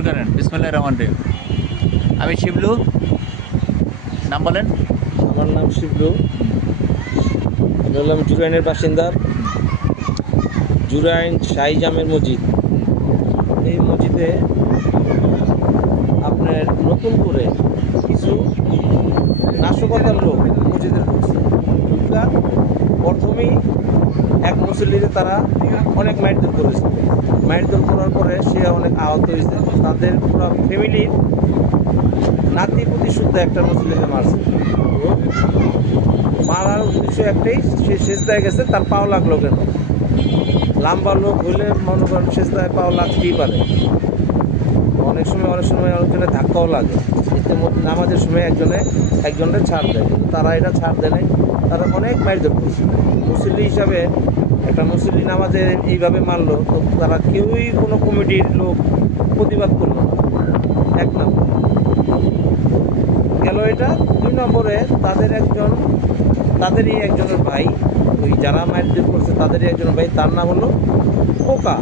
শুরু করেন। বিসমিল্লাহির রহমানির রহিম। আমি শিবলু। নাম বলেন। আমার নাম শিবলু। আমি হলাম জুরাইনের বাসিন্দা। জুরাইন শাহী জামের মসজিদ। এই মসজিদে আপনার নতুন করে কিছু নাশকতার লোক মসজিদে ঢুকছে। ঢুকা প্রথমেই এক মুসল্লিকে তারা অনেক মারধর করেছে। মারধর করার পরে সে অনেক আহত হয়েছে। তাদের পুরো ফ্যামিলির নাতি পুতি শুদ্ধ একটা মুসল্লিকে মারছে। মারার উদ্দেশ্য একটাই, সে সেজদায় গেছে, তার পাও লাগলো কেন? লম্বা লোক হইলে মনে করেন সেজদায় পাও লাগতেই পারে। অনেক সময় অনেকজনে ধাক্কাও লাগে। এতে নামাজের সময় একজনের ছাড় দেয়, কিন্তু তারা এটা ছাড় দেয় নাই। তারা অনেক মারধর করছে। মুসল্লি হিসাবে একটা মুসল্লি নামাজে এইভাবে মারলো, তো তারা কেউই কোনো কমিটির লোক প্রতিবাদ করলো না। এক নম্বর গেল এটা। দুই নম্বরে তাদেরই একজনের ভাই, ওই যারা মারধর করছে তাদেরই একজনের ভাই, তার নাম হলো পোকা।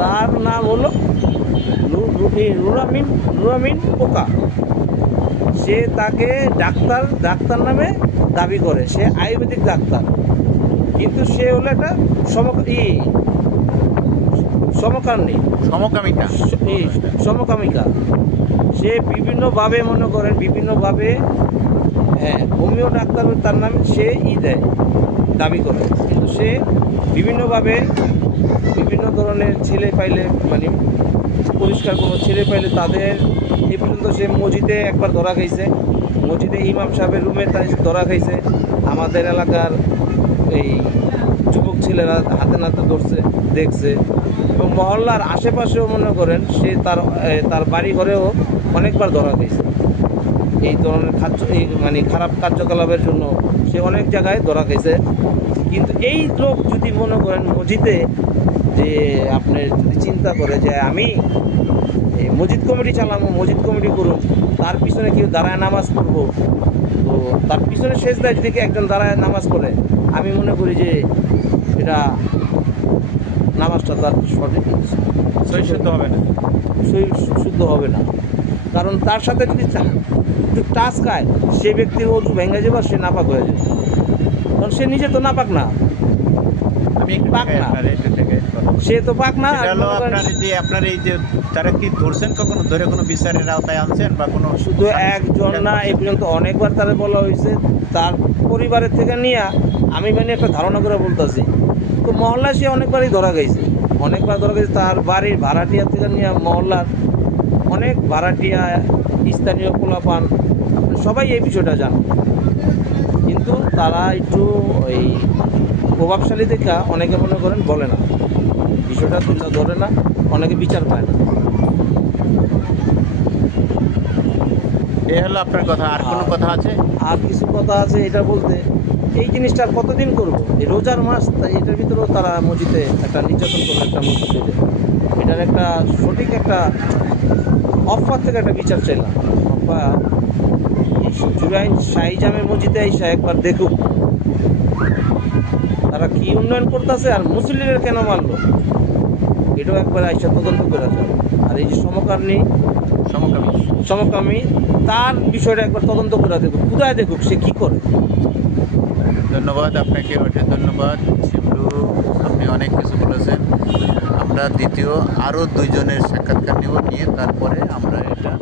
তার নাম হলো নুরামিন পোকা। সে তাকে ডাক্তার নামে দাবি করে। সে আয়ুর্বেদিক ডাক্তার, কিন্তু সে হলো একটা সমকামিকা। সে বিভিন্নভাবে মনে করেন হোমিও ডাক্তার তার নামে সে দেয়, দাবি করে। কিন্তু সে বিভিন্ন ধরনের ছেলে পাইলে, মানে পরিষ্কার কোনো ছেলে পাইলে তাদের এই পর্যন্ত সে মসজিদে একবার ধরা খাইছে। মসজিদে ইমাম সাহেবের রুমে তাই ধরা খাইছে। আমাদের এলাকার এই যুবক ছেলেরা হাতে নাতে ধরছে, দেখছে। এবং মহল্লার আশেপাশেও মনে করেন সে তার বাড়ি ঘরেও অনেকবার ধরা খাইছে। এই ধরনের খারাপ কার্যকলাপের জন্য সে অনেক জায়গায় ধরা খাইছে। কিন্তু এই লোক যদি মনে করেন মসজিদে, যে আপনি যদি চিন্তা করে যে আমি এই মসজিদ কমিটি চালাবো, মসজিদ কমিটি করুন, তার পিছনে কেউ দাঁড়ায় নামাজ পড়বো, তো তার পিছনে সেজদায় যদি একজন দাঁড়ায় নামাজ পড়ে, আমি মনে করি যে এটা নামাজটা তার সঠিক শুদ্ধ হবে না, শুদ্ধ হবে না। কারণ তার সাথে যদি একটু টাচ খায়, সে ব্যক্তির অজু ভেঙে যাবে, সে নাপাক হয়ে যাবে। কারণ সে নিজে তো নাপাক না, পাক না, সে তো পাক না। আপনার এই যে তারা কি ধরছেন, কখনো ধরে কোনো বিচারের আওতায় আনছেন বা কোনো? শুধু একজন না, এই পর্যন্ত অনেকবার তারা বলা হয়েছে। তার পরিবারের থেকে নিয়ে আমি একটা ধারণা করে বলতেছি, তো মহল্লায় সে অনেকবারই ধরা গেছে। তার বাড়ির ভাড়াটিয়া থেকে নিয়ে মহল্লার অনেক ভাড়াটিয়া, স্থানীয় পোলাপান, সবাই এই বিষয়টা জানে। কিন্তু তারা একটু ওই প্রভাবশালী দেখা অনেকে মনে করেন বলে না, বিষয়টা তুলে ধরে না, অনেকে বিচার পায় না। এই হলো আপনার কথা। আর কোনো কথা আছে? আর কিছু কথা আছে এটা বলতে, এই জিনিসটা কতদিন করবো? এই রোজার মাস, তাই এটার ভিতরেও তারা মসজিদে একটা নির্যাতন করলো, একটা মসজিদে। এটার একটা সঠিক একটা অফার থেকে একটা বিচার চাইলাম। অফা জুরাইন শাহী জামের মসজিদে এসে একবার দেখুক তারা কি উন্নয়ন করতেছে, আর মুসলিমরা কেন মারলো, এটাও একবার আইসা তদন্ত করে যাবে। আর এই যে সমকামী, তার বিষয়টা একবার তদন্ত করে দেখুক, কোথায় দেখুক, সে কি করে। ধন্যবাদ আপনাকে, ধন্যবাদ শিবলু। আপনি অনেক কিছু বলেছেন। আমরা দ্বিতীয় আরও দুইজনের সাক্ষাৎকার নিয়ে তারপরে আমরা এটা